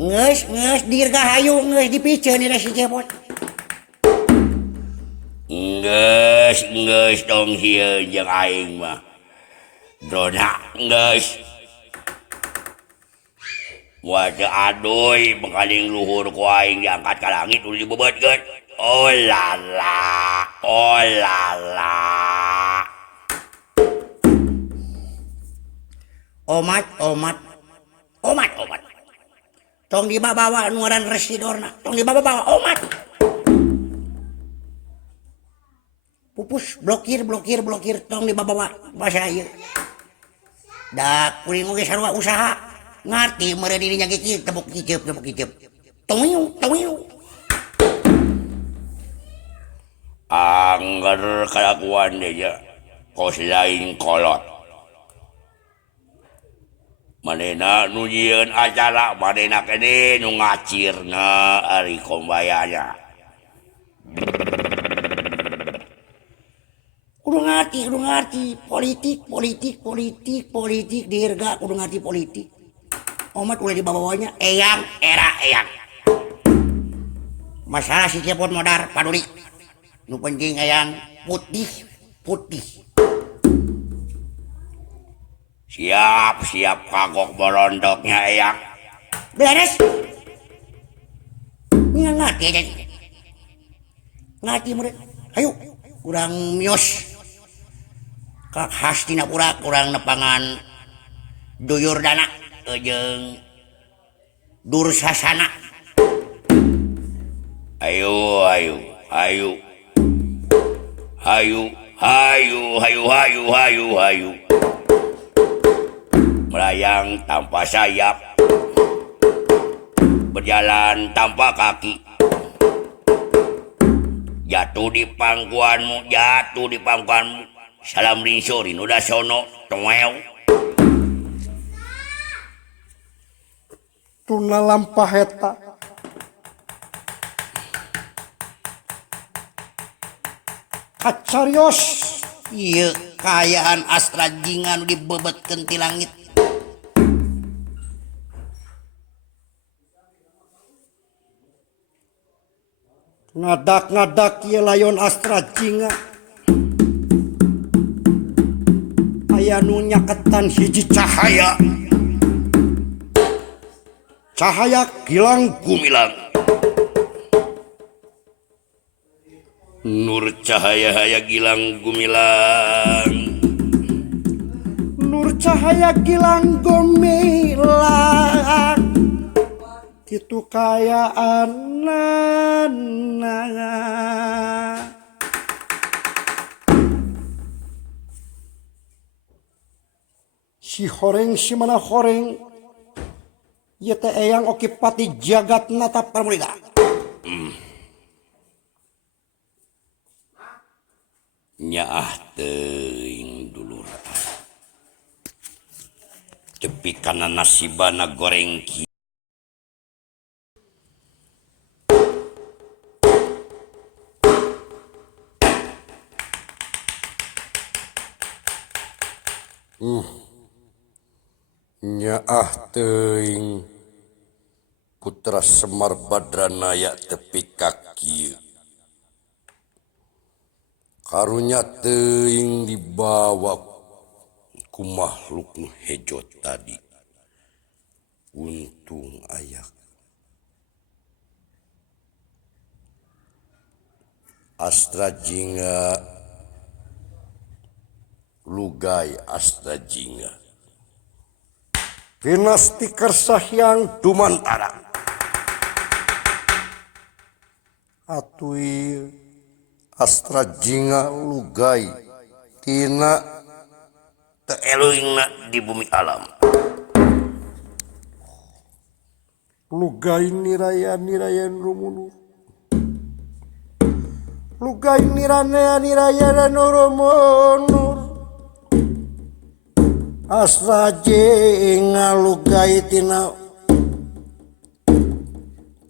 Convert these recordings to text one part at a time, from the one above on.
Nges dirgahayu nges dipiceun nih si Cepot. Nges dong sieun jeung aing mah. Drona nges. Wajah adoy bekaling luhur ku aing diangkat ka langit udah dibebeutkeun. Oh lala, oh lala. Omat. Tong dibawa nuaran residorna. Tong dibawa omat. Pupus blokir tong dibawa bahasa ieu. Da kuring oge sarua usaha. Ngarti mere dirinya ge kieu tepuk kiceup. Tong Angger kalakuan deh ya. Kos lain kolot. Manena nu nyieun acara manena kene nu ngacirna ari kombayanya. kudu ngerti politik dirga kudu ngerti politik. Omat udah dibawanya eyang. Masalah si Cepot modar paduli. Nu penting eyang putih. Siap kagok borondoknya eyang. Beres. Ini ngerti aja. Ngerti murid. Ayo, kurang mios. Kak Hastinapura kurang nepangan Duyurdana jeung Dursasana. Ayo. Melayang tanpa sayap, berjalan tanpa kaki. Jatuh di pangkuanmu. Salam rinsur udah sono toel. Tuna lampah eta. Kacarios. Iya, kayaan Astra Jingan dibebetkeun ti langit. Ngadak ieu layon Astra Jinga. Aya nu nyaketan hiji cahaya. Cahaya gilang Gumilang. Nur cahaya gilang gumilang. Nur cahaya gilang gumilang. Kitu kayaanana. Si horeng si mana horeng. Ieu teh eyang oke pati jagat natap pramulida. Nyaah teuing dulur. Tepi kana nasibana goreng ki. Nyaah teuing putra Semar Badranaya tepi kaki. Karunya teuing dibawa ku makhluk nu hejo tadi. Untung ayak. Astra Jinga. Lugai Astra Jinga. Dinasti Kersahyang Dumantara. Atui Astra Jinga lugai tina Teeluingna di bumi alam. lugai niraya rumunu. Lugai niraya nurumunur. Astra Jinga lugai tina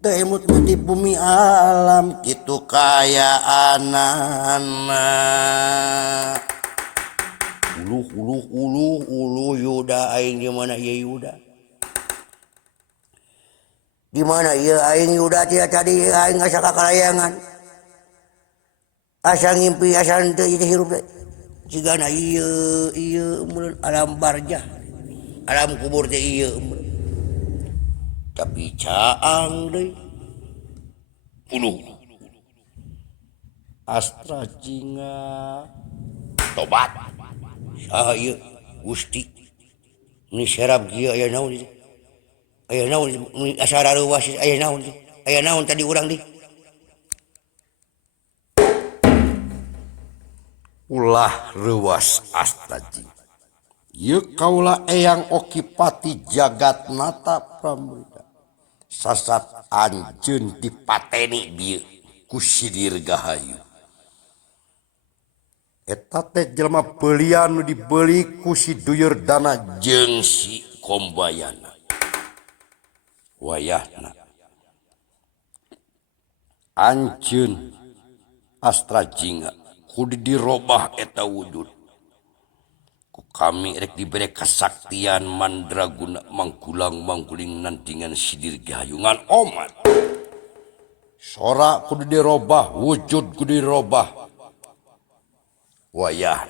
temut di bumi alam kitu kayaanana. Uluh Yuda aing di mana ya Yuda. di mana ieu aing udah tadi aing asa kakalayangan asa ngimpi asa henteu ieu hirup deui sigana ieu mun alam barzah alam kubur teh ieu tapi caang deui puluh Astra Jinga tobat saha ieu Gusti ni serap kieu aya naon ieu aya naon asa rareuwas aya naon tadi urang di ulah reuwas Astra Jinga ieu kaula eyang oki pati Jagatnata Pramuda sasat anjeun dipateni dieu ku Sidir Gahayu eta teh jelema beelian nu dibeli ku si Duryodana jeung si Kombayana wayahna anjeun Astra Jinga kudu dirobah eta wujud ku kami rek dibere kasaktian mandraguna mangkulang mangkuling nantingan Sidir Gahayu ngan omat sora kudu dirobah wujud kudu dirobah wayah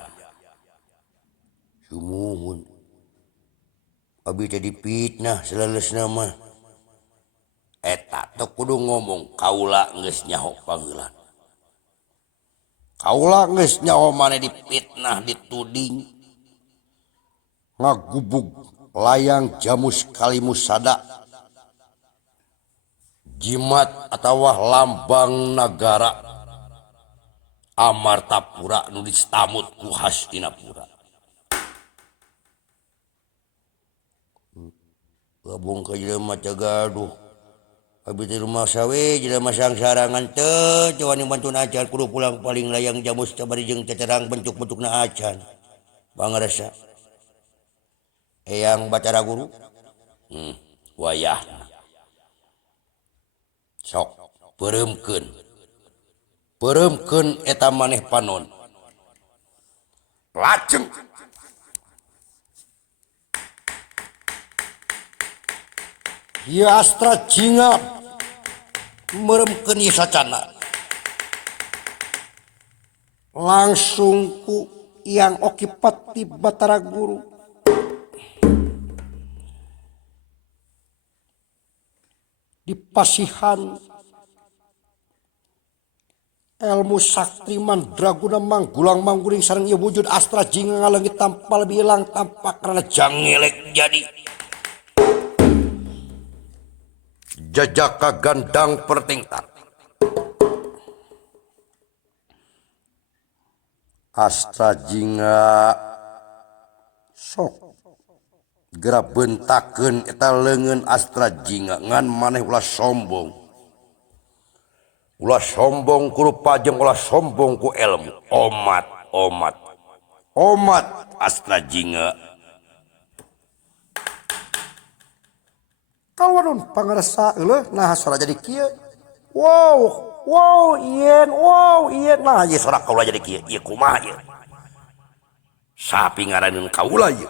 sumuhun abi tadi fitnah salelesna mah eta teu kudu ngomong kaula geus nyaho panggeulan kaula geus nyaho mane dipitnah dituding ngagubug layang jamus kalimusada jimat atawa lambang nagara Amartapura nu distamut ku Hastinapura gabung ka jelema cagaduh abi teh rumah sawe jelema sangsarangan teu cowani bantun acan kudu pulang paling layang jamus cabari jeung cacarang bentuk-bentukna acan pangarasa eyang Batara Guru wayah sok Pereumkeun eta maneh panon lajeng ieu Astra Jinga meremkeun ieu sacana langsung ku yang oki pati Batara Guru dipasihan ilmu sakti mandraguna manggulang mangguling sareng ieu wujud Astra Jinga ngaleungit tanpa lebih hilang tanpa karena jangelek jadi jajaka gandang pertingkat Astra Jinga sok geura bentakeun eta leungeun Astra Jinga ngan maneh ulah sombong ku rupa jeung ulah sombong ku ilmu omat Astra Jinga kalwadon pangarasa eueuh nah sora jadi kieu wow ieun nah ieu sora kaula jadi kieu ieu kumaha ieu sapi ngaraneun kaula ieu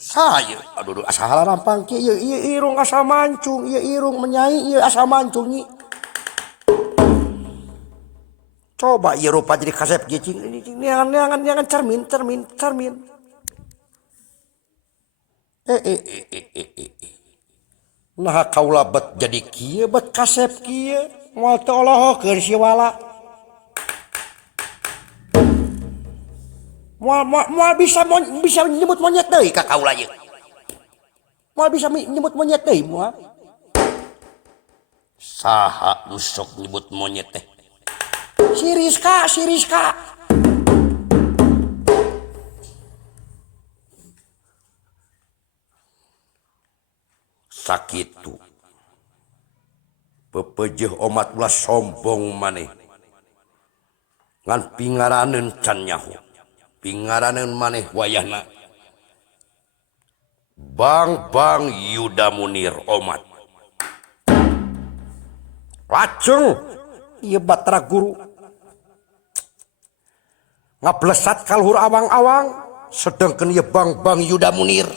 saya aduh asa halampang kieu ieu irung asa mancung ieu irung menyai ieu asa mancung nyi coba ieu rupa jadi kasep gicing neangan cermin nah kaula bet jadi kieu bet kasep kieu moal teu olohokeun si wala moal bisa nyebut monyet deui ka kaula ieu moal bisa nyebut monyet deui moal saha nu sok nyebut monyet teh si Rizka sakitu pepejeuh omat ulah sombong maneh ngan pingaraneun can nyaho pingaraneun maneh wayahna Bang Yuda Munir omat lajeng ieu Batara Guru ngablesat ka luhur awang-awang sedengkeun ieu Bang Yuda Munir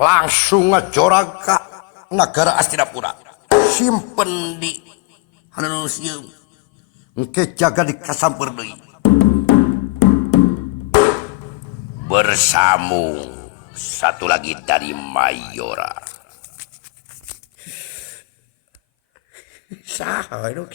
langsung ngajorag ka negara Astinapura simpen di Halusium. engke jaga di kasampur deui Bersambung satu lagi dari Mayora. Saha itu